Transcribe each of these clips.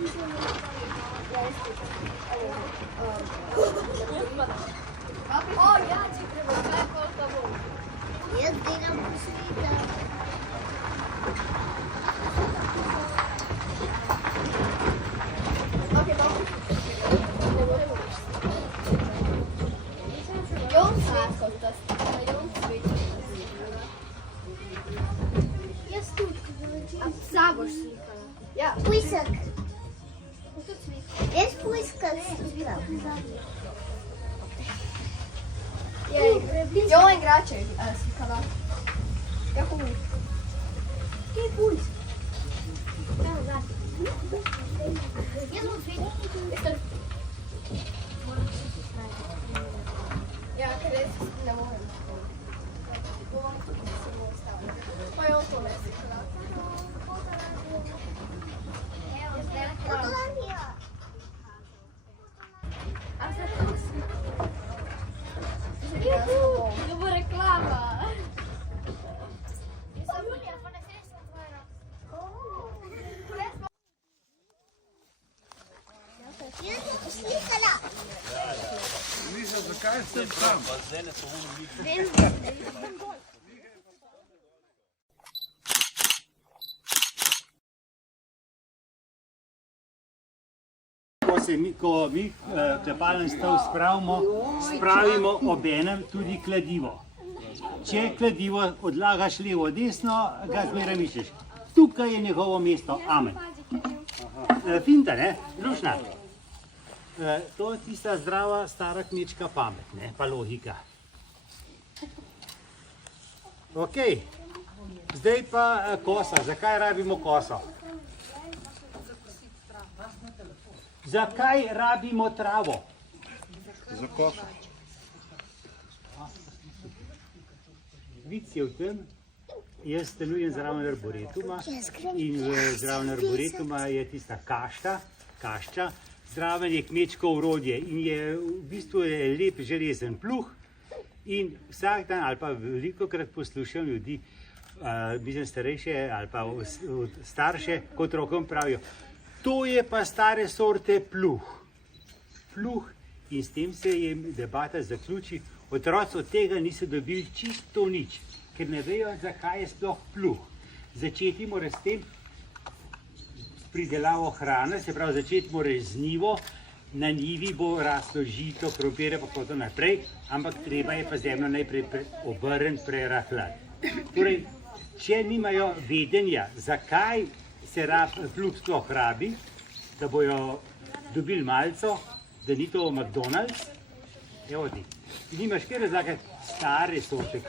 O, ja ci treba, kaj koliko bo? Jaz delam posvita. Psa boš slikala. Ja. Pujsek. Jaz pujska slikam. Jo, igrače slikala. Ja, huj. Kje je pujsk? Jaz bom slikal. Ja, ker jaz ne morem. Bomo tudi se bo ostavili. Pa jo to ne slikala. Fotografija. A se to slikala? To bo reklama. Jaz bom slikala. Lisa, zakaj sem tam? Ko mi klepalni stol spravimo obenem tudi kladivo. Če kladivo odlagaš levo, desno, ga zmeraj misliš. Tukaj je njegovo mesto, amen. Finta, ne? Lušna. To je tista zdrava, stara kmečka pamet, ne? Pa logika. Ok, zdaj pa kosa. Zakaj rabimo koso? Zakaj rabimo travo? Za koso. Vic je v tem, jaz stanujem zraven arboretuma in zraven arboretuma je tista kašča, zraven je kmečko orodje in je v bistvu lep železen pluh in vsak dan ali pa velikokrat poslušam ljudi, mislim starejše ali pa starše, kot otrokom pravijo, to je pa stare sorte pluh. Pluh in s tem se je debata zaključi. Otroci od tega niso dobili čisto nič, ker ne vejo, zakaj je sploh pluh. Začeti moraš s tem pridelavo hrane, se pravi začeti moraš z njivo, na njivi bo raslo žito, krompirje pa potom naprej, ampak treba je pa zemljo najprej obrniti, prerahljati. Torej, če nimajo vedenja, zakaj se pluh sploh rabi, da bojo dobili malco, da ni to McDonald's, evo ti. Nimaš kaj razlagati stare sorte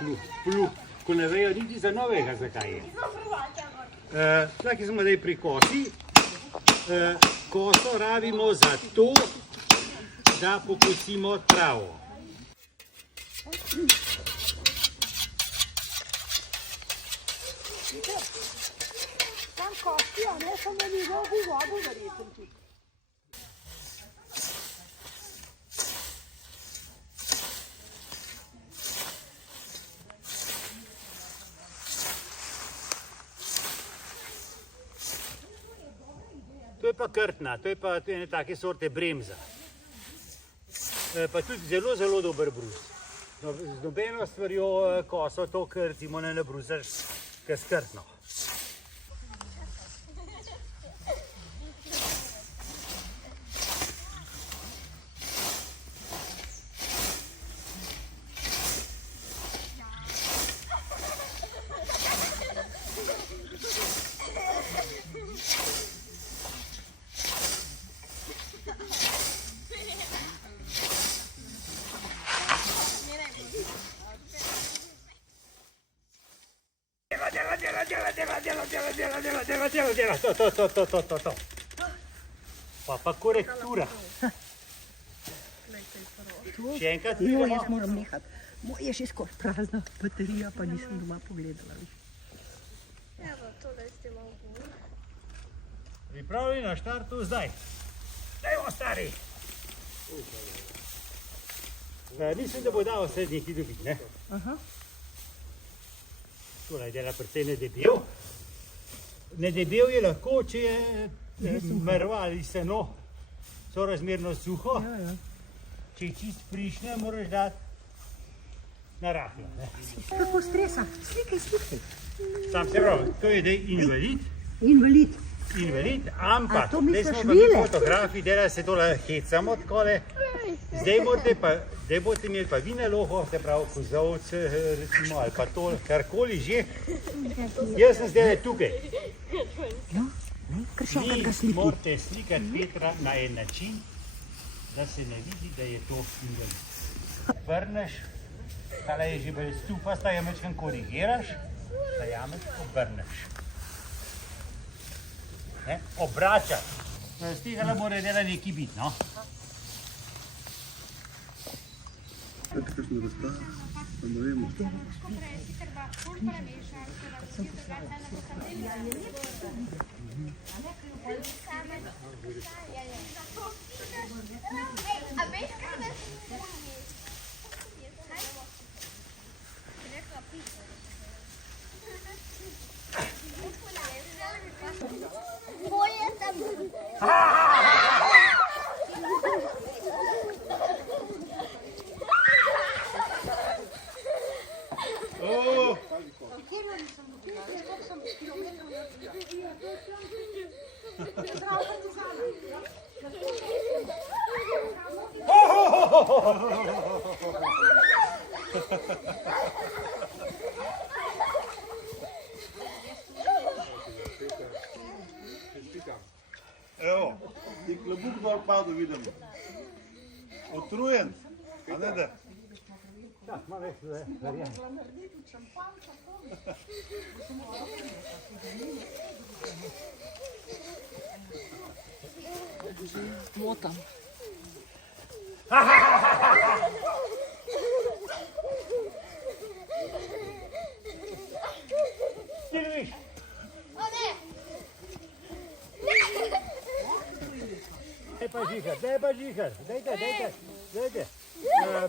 pluh, ko ne vejo niti za novega, zakaj je. Tukaj smo zdaj pri kosi. Koso rabimo zato, da pokosimo travo. Tam kosti, a ne samo njegovu vodu verjetno tudi. To je pa krtna, to je pa ene take sorte bremza. Pa tudi zelo, zelo dober brus. Z nobeno stvarjo koso to krtimo, ne nabrusaš s krtno. To. Pa korektura. Še enkrat vidimo. Jaz moram nehati. Je še skoraj prazna baterija, pa nisem doma pogledala. Evo, tole ste malo bolj. Pripravljeni na štartu zdaj. Dajmo, stari. Mislim, da bo dal vse nekaj dobiti, ne? Tole je dela precej nedebel. Nedebel je lahko, če je mrva ali seno sorazmerno suho. Če je čist frišne, moraš dati na rahlo. Kako stresa? Slikaj. Sam se pravi, to je zdaj Invalid. invalid, ampak A to zdaj misliš smo pa mi vile? fotografi, da se tole hecamo takole. Zdaj boste imeli pa vi nalogo, se pravi kozovce, recimo, ali pa to, karkoli že. Jaz sem zdaj tukaj. Kar še enkrat ga Vi sliki. morate slikati Petra na en način, da se ne vidi, da je to invalid. Vrneš, tale je že bolj stupasta, jo mečkam korigiraš, zajameš, obrneš. Ne? Obračaš. Z tega ne more dela neki biti, no? Kakšno razstavo, pa ne vemo. A veš, kaj me Moje tam. O, evo, ti klobuk dol padel, vidim. Otrujen, a ne da? Ja, malo več, verjamem. Motam. Ti ne viš? O ne! Daj pa žihar, dajte.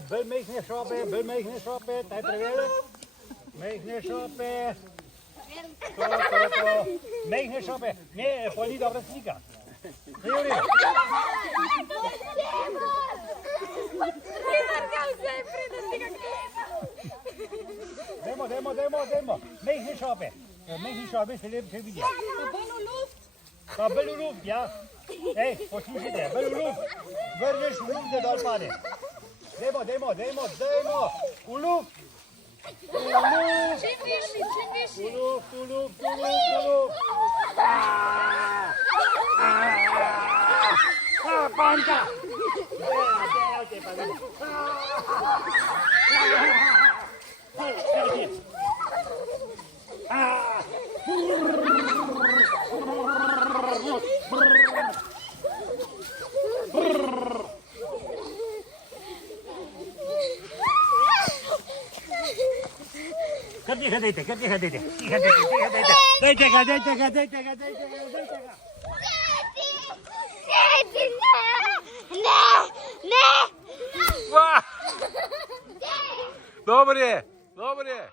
Bolj mehne šope, daj prevelik. Mehne šope. To. Mehne šope. Ne, pol ni dobra slika. Ne, Juri. Dajmo. Mehne šope se lepše vidi. Pa bolj v luft, ja. Ej, poslušajte, bolj v luft. Vržeš v luft, da dol pade. Dajmo. V luft. V luft. Panta! Dejte pa vidi. Kar tiho dajte. Dajte ga. Dobre je.